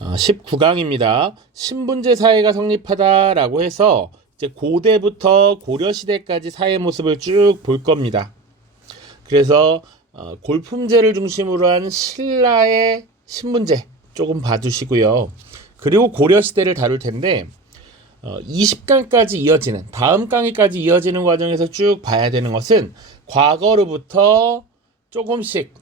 19강입니다. 신분제 사회가 성립하다라고 해서 이제 고대부터 고려시대까지 사회 모습을 쭉 볼 겁니다. 그래서 골품제를 중심으로 한 신라의 신분제 조금 봐두시고요. 그리고 고려시대를 다룰 텐데 20강까지 이어지는 다음 강의까지 이어지는 과정에서 쭉 봐야 되는 것은 과거로부터 조금씩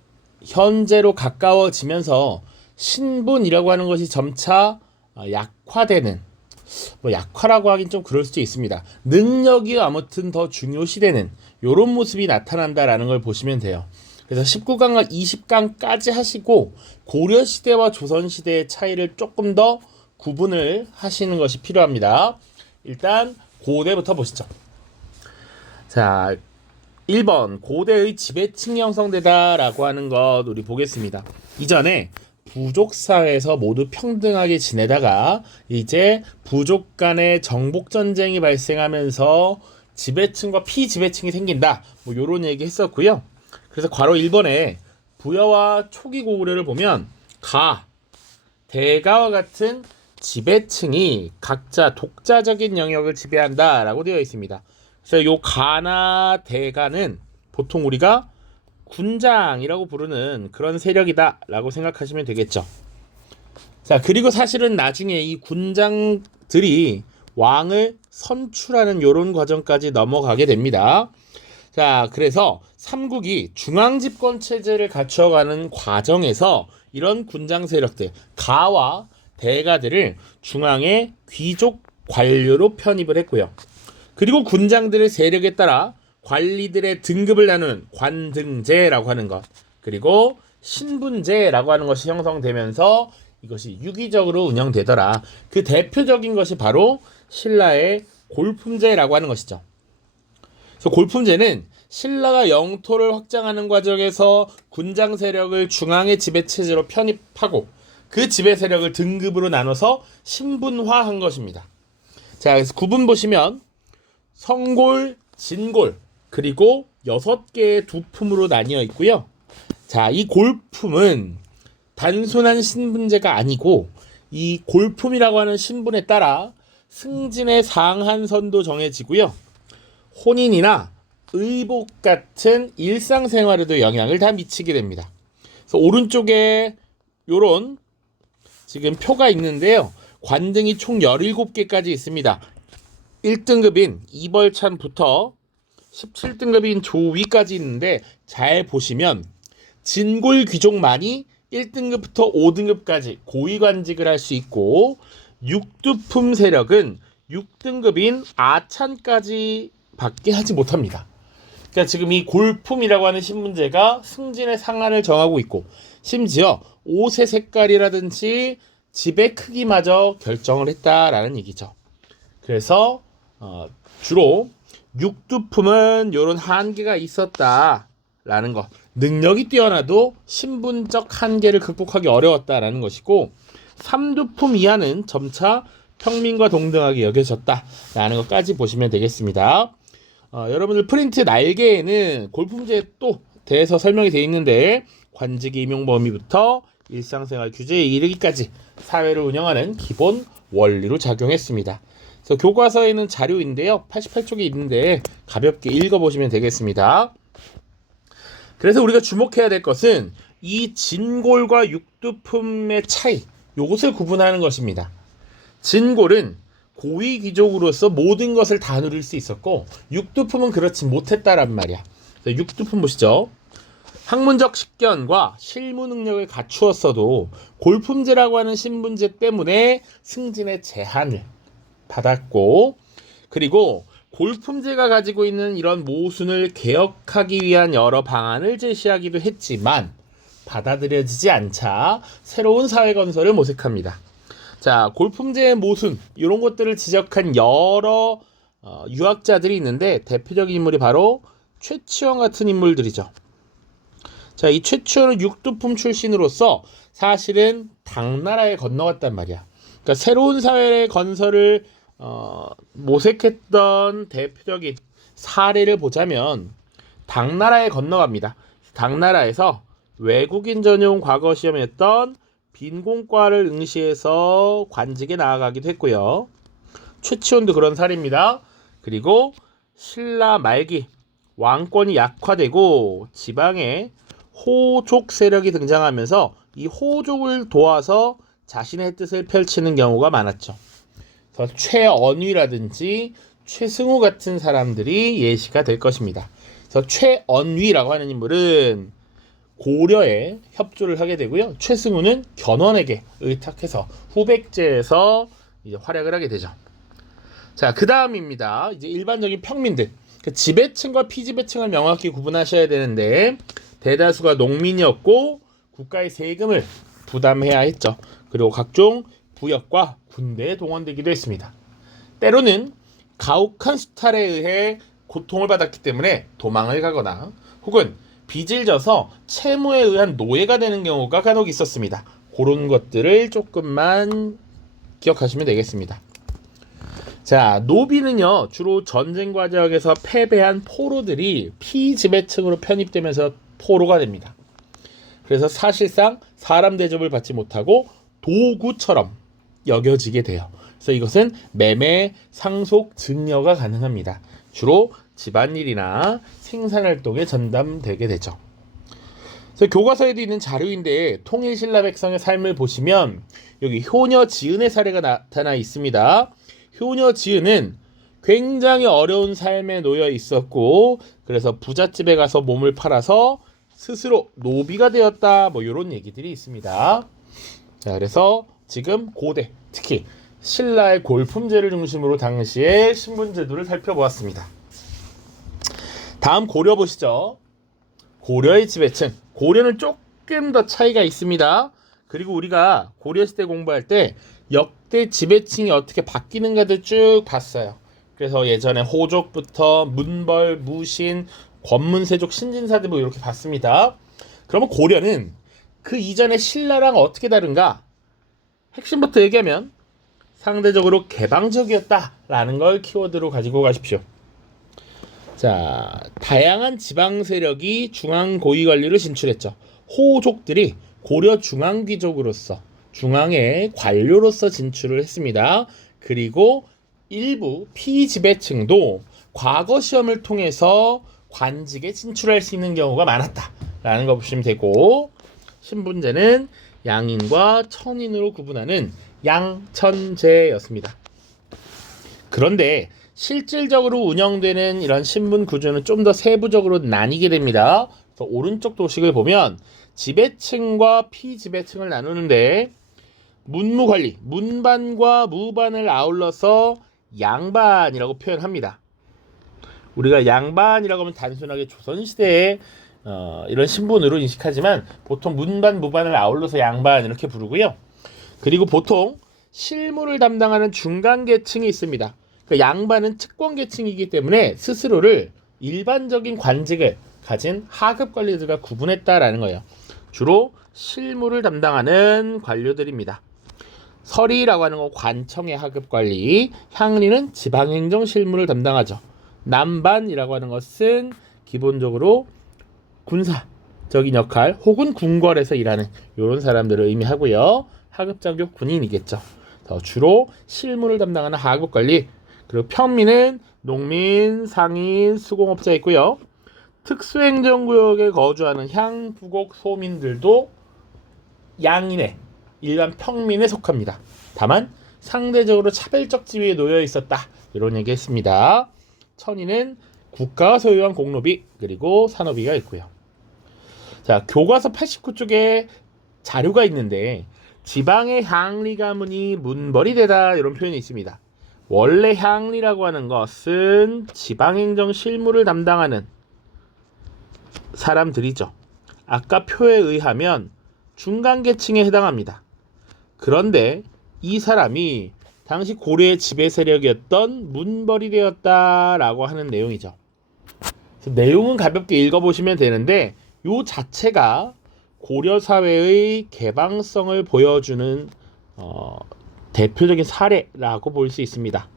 현재로 가까워지면서 신분이라고 하는 것이 점차 약화되는, 약화라고 하긴 좀 그럴 수도 있습니다. 능력이 아무튼 더 중요시되는 이런 모습이 나타난다라는 걸 보시면 돼요. 그래서 19강과 20강까지 하시고 고려시대와 조선시대의 차이를 조금 더 구분을 하시는 것이 필요합니다. 일단 고대부터 보시죠. 자, 1번 고대의 지배층이 형성되다라고 하는 것 우리 보겠습니다. 이전에 부족 사회에서 모두 평등하게 지내다가 이제 부족 간의 정복 전쟁이 발생하면서 지배층과 피지배층이 생긴다. 요런 얘기 했었고요. 그래서 괄호 1번에 부여와 초기 고구려를 보면 대가와 같은 지배층이 각자 독자적인 영역을 지배한다라고 되어 있습니다. 그래서 요 가나 대가는 보통 우리가 군장이라고 부르는 그런 세력이다라고 생각하시면 되겠죠. 자, 그리고 사실은 나중에 이 군장들이 왕을 선출하는 요런 과정까지 넘어가게 됩니다. 자, 그래서 삼국이 중앙집권 체제를 갖춰가는 과정에서 이런 군장 세력들, 가와 대가들을 중앙의 귀족 관료로 편입을 했고요. 그리고 군장들의 세력에 따라 관리들의 등급을 나누는 관등제라고 하는 것, 그리고 신분제라고 하는 것이 형성되면서 이것이 유기적으로 운영되더라. 그 대표적인 것이 바로 신라의 골품제라고 하는 것이죠. 그래서 골품제는 신라가 영토를 확장하는 과정에서 군장 세력을 중앙의 지배체제로 편입하고 그 지배 세력을 등급으로 나눠서 신분화한 것입니다. 자, 그래서 구분 보시면 성골, 진골, 그리고 6개의 두품으로 나뉘어 있고요. 자, 이 골품은 단순한 신분제가 아니고 이 골품이라고 하는 신분에 따라 승진의 상한선도 정해지고요. 혼인이나 의복 같은 일상생활에도 영향을 다 미치게 됩니다. 그래서 오른쪽에 요런 지금 표가 있는데요. 관등이 총 17개까지 있습니다. 1등급인 이벌찬부터 17등급인 조위까지 있는데 잘 보시면 진골 귀족만이 1등급부터 5등급까지 고위관직을 할 수 있고 6두품 세력은 6등급인 아찬까지 밖에 하지 못합니다. 그러니까 지금 이 골품이라고 하는 신분제가 승진의 상한을 정하고 있고 심지어 옷의 색깔이라든지 집의 크기마저 결정을 했다라는 얘기죠. 그래서 주로 6두품은 이런 한계가 있었다라는 것, 능력이 뛰어나도 신분적 한계를 극복하기 어려웠다라는 것이고 3두품 이하는 점차 평민과 동등하게 여겨졌다라는 것까지 보시면 되겠습니다. 여러분들 프린트 날개에는 골품제에 또 대해서 설명이 되어 있는데 관직의 임용 범위부터 일상생활 규제에 이르기까지 사회를 운영하는 기본 원리로 작용했습니다. 그래서 교과서에는 자료인데요. 88쪽에 있는데 가볍게 읽어보시면 되겠습니다. 그래서 우리가 주목해야 될 것은 이 진골과 육두품의 차이, 요것을 구분하는 것입니다. 진골은 고위 귀족으로서 모든 것을 다 누릴 수 있었고 육두품은 그렇지 못했다란 말이야. 육두품 보시죠. 학문적 식견과 실무 능력을 갖추었어도 골품제라고 하는 신분제 때문에 승진의 제한을 받았고, 그리고 골품제가 가지고 있는 이런 모순을 개혁하기 위한 여러 방안을 제시하기도 했지만 받아들여지지 않자 새로운 사회 건설을 모색합니다. 자, 골품제의 모순 이런 것들을 지적한 여러 유학자들이 있는데 대표적인 인물이 바로 최치원 같은 인물들이죠. 자, 이 최치원은 육두품 출신으로서 사실은 당나라에 건너갔단 말이야. 그러니까 새로운 사회의 건설을 모색했던 대표적인 사례를 보자면 당나라에 건너갑니다. 당나라에서 외국인 전용 과거 시험이었던 빈공과를 응시해서 관직에 나아가기도 했고요. 최치원도 그런 사례입니다. 그리고 신라 말기 왕권이 약화되고 지방에 호족 세력이 등장하면서 이 호족을 도와서 자신의 뜻을 펼치는 경우가 많았죠. 그래서 최언위라든지 최승우 같은 사람들이 예시가 될 것입니다. 그래서 최언위라고 하는 인물은 고려에 협조를 하게 되고요. 최승우는 견훤에게 의탁해서 후백제에서 이제 활약을 하게 되죠. 자, 그 다음입니다. 이제 일반적인 평민들. 지배층과 피지배층을 명확히 구분하셔야 되는데 대다수가 농민이었고 국가의 세금을 부담해야 했죠. 그리고 각종 부역과 군대에 동원되기도 했습니다. 때로는 가혹한 수탈에 의해 고통을 받았기 때문에 도망을 가거나 혹은 빚을 져서 채무에 의한 노예가 되는 경우가 간혹 있었습니다. 그런 것들을 조금만 기억하시면 되겠습니다. 자, 노비는요 주로 전쟁 과정에서 패배한 포로들이 피지배층으로 편입되면서 포로가 됩니다. 그래서 사실상 사람 대접을 받지 못하고 도구처럼 여겨지게 돼요. 그래서 이것은 매매, 상속, 증여가 가능합니다. 주로 집안일이나 생산활동에 전담되게 되죠. 그래서 교과서에도 있는 자료인데 통일신라 백성의 삶을 보시면 여기 효녀 지은의 사례가 나타나 있습니다. 효녀 지은은 굉장히 어려운 삶에 놓여 있었고 그래서 부잣집에 가서 몸을 팔아서 스스로 노비가 되었다 뭐 이런 얘기들이 있습니다. 자, 그래서 지금 고대 특히 신라의 골품제를 중심으로 당시의 신분제도를 살펴보았습니다. 다음 고려 보시죠. 고려의 지배층. 고려는 조금 더 차이가 있습니다. 그리고 우리가 고려시대 공부할 때 역대 지배층이 어떻게 바뀌는가를 쭉 봤어요. 그래서 예전에 호족부터 문벌, 무신, 권문세족, 신진사들 뭐 이렇게 봤습니다. 그러면 고려는 그 이전의 신라랑 어떻게 다른가? 핵심부터 얘기하면 상대적으로 개방적이었다라는 걸 키워드로 가지고 가십시오. 자, 다양한 지방 세력이 중앙 고위 관리를 진출했죠. 호족들이 고려 중앙 귀족으로서 중앙의 관료로서 진출을 했습니다. 그리고 일부 피지배층도 과거 시험을 통해서 관직에 진출할 수 있는 경우가 많았다라는 거 보시면 되고 신분제는 양인과 천인으로 구분하는 양천제였습니다. 그런데 실질적으로 운영되는 이런 신분 구조는 좀 더 세부적으로 나뉘게 됩니다. 그래서 오른쪽 도식을 보면 지배층과 피지배층을 나누는데 문무관리, 문반과 무반을 아울러서 양반이라고 표현합니다. 우리가 양반이라고 하면 단순하게 조선시대의 이런 신분으로 인식하지만 보통 문반, 무반을 아울러서 양반 이렇게 부르고요. 그리고 보통 실무를 담당하는 중간계층이 있습니다. 그러니까 양반은 특권계층이기 때문에 스스로를 일반적인 관직을 가진 하급관리들과 구분했다라는 거예요. 주로 실무를 담당하는 관료들입니다. 서리라고 하는 건 관청의 하급관리, 향리는 지방행정 실무를 담당하죠. 남반이라고 하는 것은 기본적으로 군사적인 역할 혹은 궁궐에서 일하는 이런 사람들을 의미하고요. 하급장교 군인이겠죠. 주로 실무를 담당하는 하급관리, 그리고 평민은 농민, 상인, 수공업자 있고요. 특수행정구역에 거주하는 향부곡 소민들도 양인의 일반 평민에 속합니다. 다만 상대적으로 차별적 지위에 놓여 있었다 이런 얘기했습니다. 천인은 국가가 소유한 공로비 그리고 산업비가 있고요. 자, 교과서 89쪽에 자료가 있는데 지방의 향리 가문이 문벌이 되다 이런 표현이 있습니다. 원래 향리라고 하는 것은 지방행정 실무를 담당하는 사람들이죠. 아까 표에 의하면 중간계층에 해당합니다. 그런데 이 사람이 당시 고려의 지배 세력이었던 문벌이 되었다라고 하는 내용이죠. 그래서 내용은 가볍게 읽어보시면 되는데 이 자체가 고려 사회의 개방성을 보여주는 대표적인 사례라고 볼 수 있습니다.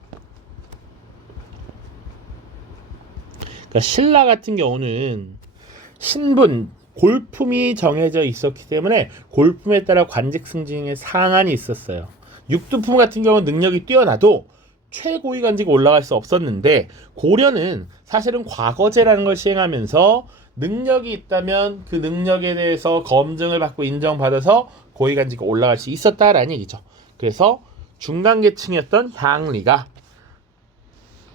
그러니까 신라 같은 경우는 신분, 골품이 정해져 있었기 때문에 골품에 따라 관직 승진의 상한이 있었어요. 육두품 같은 경우는 능력이 뛰어나도 최고위 관직에 올라갈 수 없었는데 고려는 사실은 과거제라는 걸 시행하면서 능력이 있다면 그 능력에 대해서 검증을 받고 인정받아서 고위 관직에 올라갈 수 있었다라는 얘기죠. 그래서 중간 계층이었던 향리가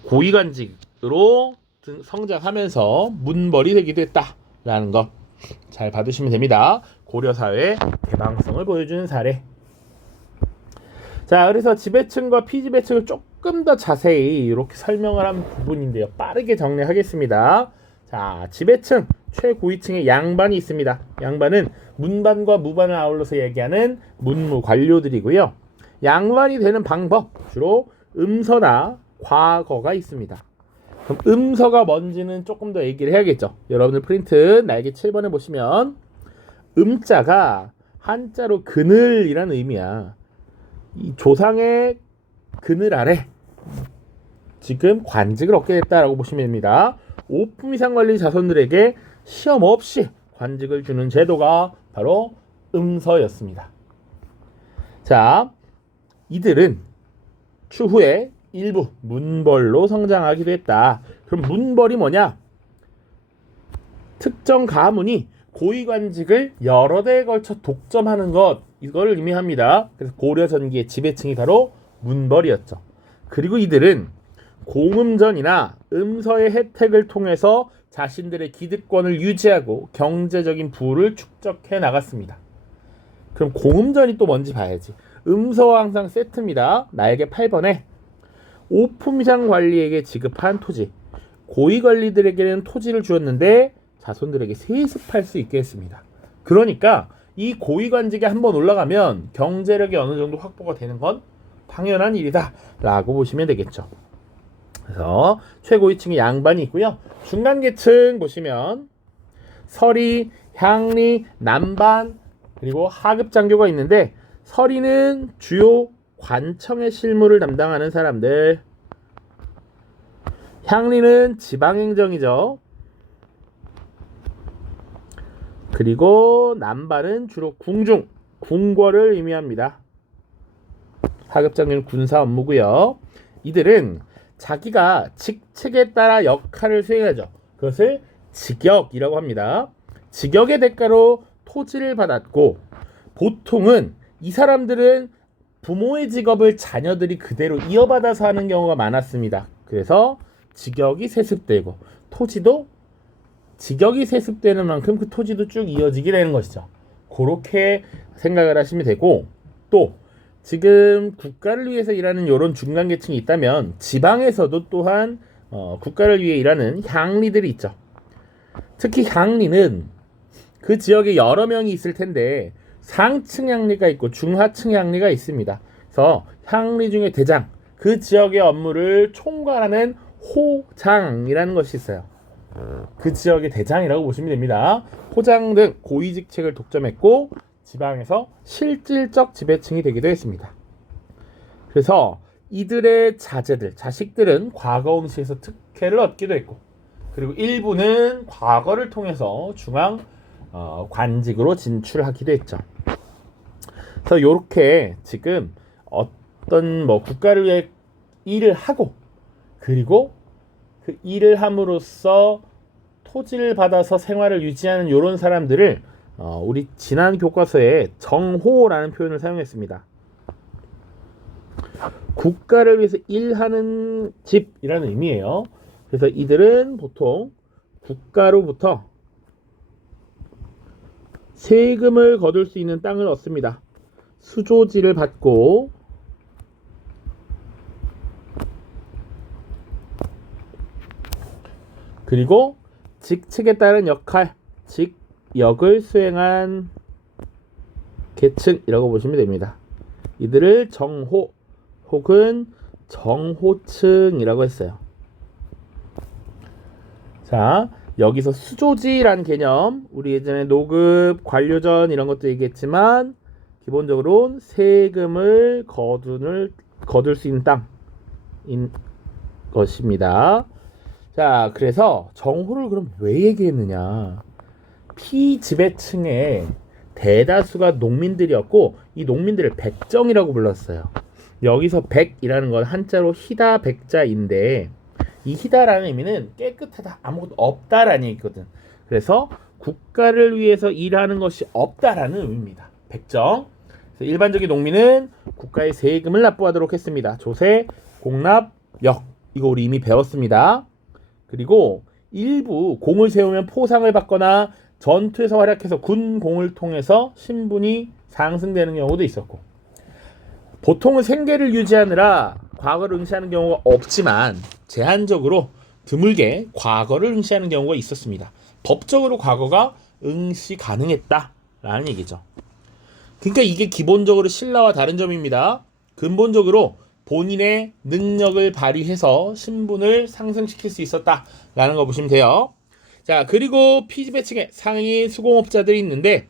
고위 관직으로 성장하면서 문벌이 되기도 했다라는 거 잘 봐두시면 됩니다. 고려 사회의 개방성을 보여주는 사례. 자, 그래서 지배층과 피지배층을 조금 더 자세히 이렇게 설명을 한 부분인데요. 빠르게 정리하겠습니다. 자, 지배층, 최고위층의 양반이 있습니다. 양반은 문반과 무반을 아울러서 얘기하는 문무 관료들이고요. 양반이 되는 방법, 주로 음서나 과거가 있습니다. 그럼 음서가 뭔지는 조금 더 얘기를 해야겠죠. 여러분들 프린트 날개 7번에 보시면 음자가 한자로 그늘이라는 의미야. 이 조상의 그늘 아래 지금 관직을 얻게 됐다라고 보시면 됩니다. 5품 이상 관리 자손들에게 시험 없이 관직을 주는 제도가 바로 음서였습니다. 자, 이들은 추후에 일부 문벌로 성장하기도 했다. 그럼 문벌이 뭐냐? 특정 가문이 고위관직을 여러 대에 걸쳐 독점하는 것, 이걸 의미합니다. 그래서 고려 전기의 지배층이 바로 문벌이었죠. 그리고 이들은 공음전이나 음서의 혜택을 통해서 자신들의 기득권을 유지하고 경제적인 부를 축적해 나갔습니다. 그럼 공음전이 또 뭔지 봐야지. 음서와 항상 세트입니다. 날개 8번에 5품 이상 관리에게 지급한 토지, 고위 관리들에게는 토지를 주었는데 자손들에게 세습할 수 있게 했습니다. 그러니까 이 고위 관직에 한번 올라가면 경제력이 어느 정도 확보가 되는 건 당연한 일이다 라고 보시면 되겠죠. 그래서 최고위층의 양반이 있고요. 중간계층 보시면 서리, 향리, 남반, 그리고 하급장교가 있는데 서리는 주요 관청의 실무를 담당하는 사람들, 향리는 지방행정이죠. 그리고 남반은 주로 궁중, 궁궐을 의미합니다. 하급장교는 군사 업무고요. 이들은 자기가 직책에 따라 역할을 수행하죠. 그것을 직역이라고 합니다. 직역의 대가로 토지를 받았고, 보통은 이 사람들은 부모의 직업을 자녀들이 그대로 이어받아서 하는 경우가 많았습니다. 그래서 직역이 세습되고 토지도 직역이 세습되는 만큼 그 토지도 쭉 이어지게 되는 것이죠. 그렇게 생각을 하시면 되고, 또 지금 국가를 위해서 일하는 이런 중간계층이 있다면 지방에서도 또한 국가를 위해 일하는 향리들이 있죠. 특히 향리는 그 지역에 여러 명이 있을 텐데 상층 향리가 있고 중하층 향리가 있습니다. 그래서 향리 중에 대장, 그 지역의 업무를 총괄하는 호장이라는 것이 있어요. 그 지역의 대장이라고 보시면 됩니다. 호장 등 고위 직책을 독점했고 지방에서 실질적 지배층이 되기도 했습니다. 그래서 이들의 자제들, 자식들은 과거 응시에서 특혜를 얻기도 했고, 그리고 일부는 과거를 통해서 중앙 관직으로 진출하기도 했죠. 그래서 이렇게 지금 어떤 국가를 위해 일을 하고, 그리고 그 일을 함으로써 토지를 받아서 생활을 유지하는 이런 사람들을 우리 지난 교과서에 정호라는 표현을 사용했습니다. 국가를 위해서 일하는 집이라는 의미예요. 그래서 이들은 보통 국가로부터 세금을 거둘 수 있는 땅을 얻습니다. 수조지를 받고 그리고 직책에 따른 역할, 직역을 수행한 계층이라고 보시면 됩니다. 이들을 정호 혹은 정호층이라고 했어요. 자, 여기서 수조지라는 개념, 우리 예전에 노급, 관료전 이런 것도 얘기했지만 기본적으로는 세금을 거둘 수 있는 땅인 것입니다. 자, 그래서 정호를 그럼 왜 얘기했느냐? 피지배층의 대다수가 농민들이었고 이 농민들을 백정이라고 불렀어요. 여기서 백이라는 건 한자로 희다 백자인데 이 희다라는 의미는 깨끗하다, 아무것도 없다라는 얘기거든. 그래서 국가를 위해서 일하는 것이 없다라는 의미입니다. 백정. 그래서 일반적인 농민은 국가의 세금을 납부하도록 했습니다. 조세, 공납, 역. 이거 우리 이미 배웠습니다. 그리고 일부 공을 세우면 포상을 받거나 전투에서 활약해서 군공을 통해서 신분이 상승되는 경우도 있었고, 보통은 생계를 유지하느라 과거를 응시하는 경우가 없지만 제한적으로 드물게 과거를 응시하는 경우가 있었습니다. 법적으로 과거가 응시 가능했다라는 얘기죠. 그러니까 이게 기본적으로 신라와 다른 점입니다. 근본적으로 본인의 능력을 발휘해서 신분을 상승시킬 수 있었다라는 거 보시면 돼요. 자, 그리고 피지배층의 상위 수공업자들이 있는데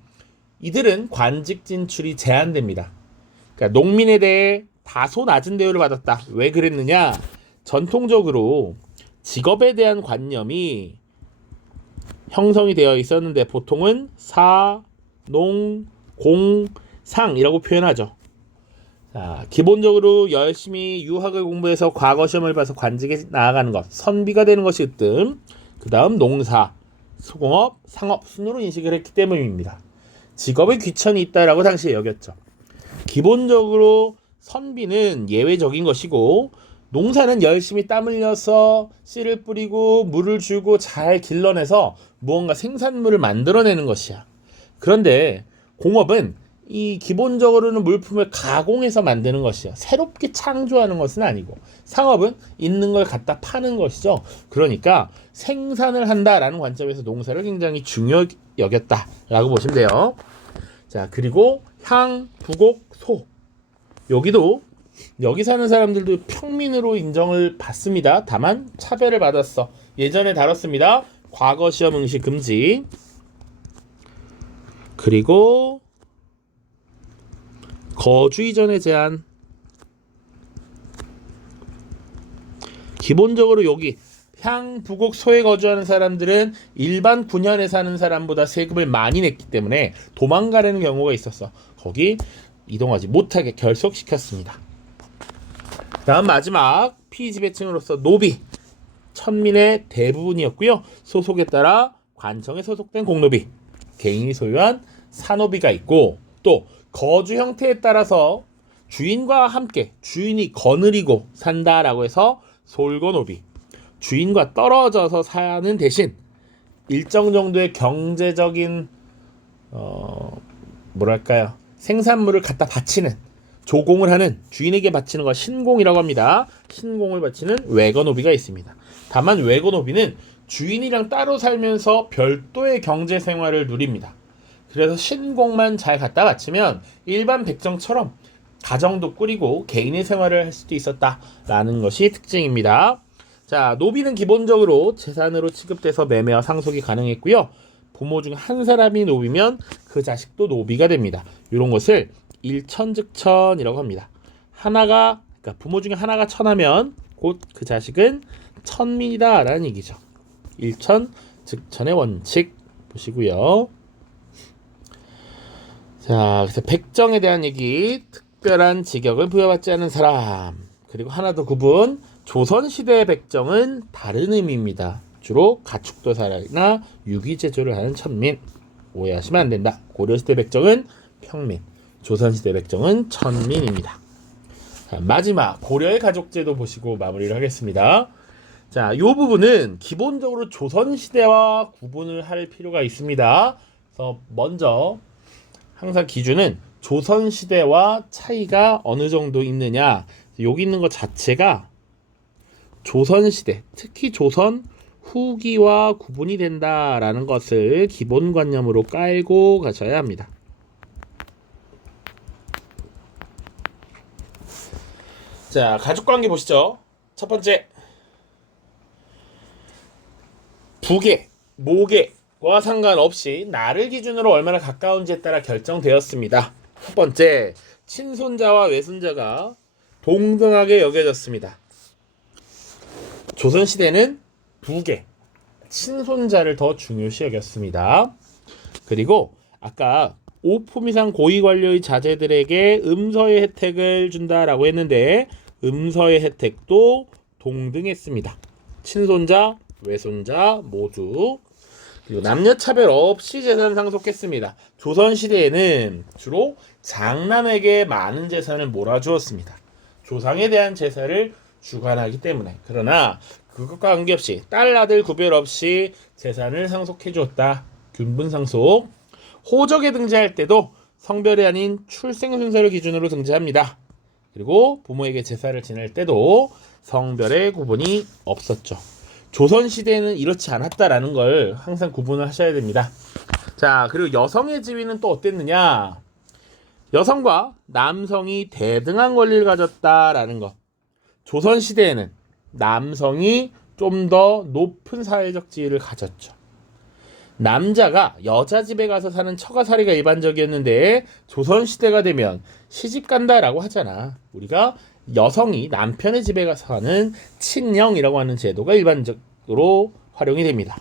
이들은 관직 진출이 제한됩니다. 그러니까 농민에 대해 다소 낮은 대우를 받았다. 왜 그랬느냐? 전통적으로 직업에 대한 관념이 형성이 되어 있었는데 보통은 사, 농, 공, 상이라고 표현하죠. 자, 기본적으로 열심히 유학을 공부해서 과거 시험을 봐서 관직에 나아가는 것, 선비가 되는 것이 으뜸. 그 다음 농사, 수공업, 상업 순으로 인식을 했기 때문입니다. 직업에 귀천이 있다라고 당시에 여겼죠. 기본적으로 선비는 예외적인 것이고 농사는 열심히 땀 흘려서 씨를 뿌리고 물을 주고 잘 길러내서 무언가 생산물을 만들어내는 것이야. 그런데 공업은 이 기본적으로는 물품을 가공해서 만드는 것이야. 새롭게 창조하는 것은 아니고, 상업은 있는 걸 갖다 파는 것이죠. 그러니까 생산을 한다라는 관점에서 농사를 굉장히 중요하게 여겼다라고 보시면 돼요. 자, 그리고 향, 부곡, 소. 여기 사는 사람들도 평민으로 인정을 받습니다. 다만 차별을 받았어. 예전에 다뤘습니다. 과거 시험 응시 금지. 그리고 거주 이전의 제한. 기본적으로 여기 향, 부곡, 소에 거주하는 사람들은 일반 군현에 사는 사람보다 세금을 많이 냈기 때문에 도망가려는 경우가 있었어. 거기 이동하지 못하게 결속시켰습니다. 다음 마지막 피지배층으로서 노비, 천민의 대부분이었고요. 소속에 따라 관청에 소속된 공노비, 개인이 소유한 사노비가 있고, 또 거주 형태에 따라서 주인과 함께 주인이 거느리고 산다라고 해서 솔거노비, 주인과 떨어져서 사는 대신 일정 정도의 경제적인 생산물을 갖다 바치는, 조공을 하는, 주인에게 바치는 거 신공이라고 합니다. 신공을 바치는 외거노비가 있습니다. 다만 외거노비는 주인이랑 따로 살면서 별도의 경제 생활을 누립니다. 그래서 신공만 잘 갖다 바치면 일반 백정처럼 가정도 꾸리고 개인의 생활을 할 수도 있었다라는 것이 특징입니다. 자, 노비는 기본적으로 재산으로 취급돼서 매매와 상속이 가능했고요. 부모 중 한 사람이 노비면 그 자식도 노비가 됩니다. 이런 것을 일천즉천이라고 합니다. 그러니까 부모 중에 하나가 천하면 곧 그 자식은 천민이다라는 얘기죠. 일천즉천의 원칙 보시고요. 자, 그래서 백정에 대한 얘기, 특별한 직역을 부여받지 않은 사람. 그리고 하나 더 구분, 조선시대의 백정은 다른 의미입니다. 주로 가축도살이나 유기제조를 하는 천민. 오해하시면 안 된다. 고려시대 백정은 평민, 조선시대 백정은 천민입니다. 자, 마지막 고려의 가족제도 보시고 마무리를 하겠습니다. 자, 이 부분은 기본적으로 조선시대와 구분을 할 필요가 있습니다. 그래서 먼저 항상 기준은 조선시대와 차이가 어느 정도 있느냐. 여기 있는 것 자체가 조선시대, 특히 조선 후기와 구분이 된다라는 것을 기본관념으로 깔고 가셔야 합니다. 자, 가족관계 보시죠. 첫 번째, 부계, 모계와 상관없이 나를 기준으로 얼마나 가까운지에 따라 결정되었습니다. 첫 번째, 친손자와 외손자가 동등하게 여겨졌습니다. 조선시대는 부계, 친손자를 더 중요시 여겼습니다. 그리고 아까 5품 이상 고위 관료의 자제들에게 음서의 혜택을 준다라고 했는데 음서의 혜택도 동등했습니다. 친손자, 외손자 모두. 그리고 남녀 차별 없이 재산을 상속했습니다. 조선시대에는 주로 장남에게 많은 재산을 몰아주었습니다. 조상에 대한 제사를 주관하기 때문에. 그러나 그것과 관계없이 딸 아들 구별 없이 재산을 상속해 주었다. 균분상속. 호적에 등재할 때도 성별이 아닌 출생 순서를 기준으로 등재합니다. 그리고 부모에게 제사를 지낼 때도 성별의 구분이 없었죠. 조선시대에는 이렇지 않았다라는 걸 항상 구분을 하셔야 됩니다. 자, 그리고 여성의 지위는 또 어땠느냐? 여성과 남성이 대등한 권리를 가졌다라는 것. 조선시대에는 남성이 좀 더 높은 사회적 지위를 가졌죠. 남자가 여자 집에 가서 사는 처가살이가 일반적이었는데 조선시대가 되면 시집간다라고 하잖아. 우리가 여성이 남편의 집에 가서 사는 친영이라고 하는 제도가 일반적으로 활용이 됩니다.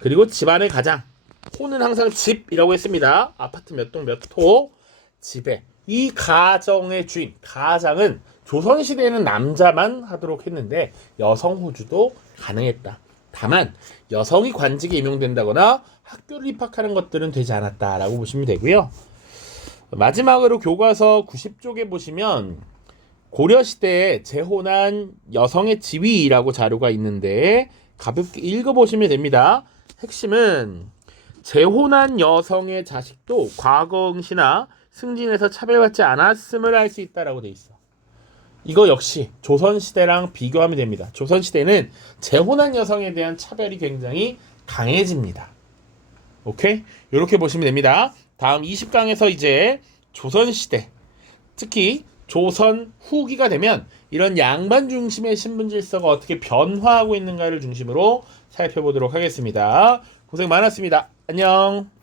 그리고 집안의 가장, 호는 항상 집이라고 했습니다. 아파트 몇 동 몇 호, 집에. 이 가정의 주인, 가장은 조선시대에는 남자만 하도록 했는데 여성 호주도 가능했다. 다만 여성이 관직에 임용된다거나 학교를 입학하는 것들은 되지 않았다라고 보시면 되고요. 마지막으로 교과서 90쪽에 보시면 고려시대에 재혼한 여성의 지위라고 자료가 있는데 가볍게 읽어보시면 됩니다. 핵심은 재혼한 여성의 자식도 과거 응시나 승진에서 차별받지 않았음을 알 수 있다라고 돼 있어. 이거 역시 조선시대랑 비교하면 됩니다. 조선시대는 재혼한 여성에 대한 차별이 굉장히 강해집니다. 오케이? 이렇게 보시면 됩니다. 다음 20강에서 이제 조선시대, 특히 조선 후기가 되면 이런 양반 중심의 신분 질서가 어떻게 변화하고 있는가를 중심으로 살펴보도록 하겠습니다. 고생 많았습니다. 안녕.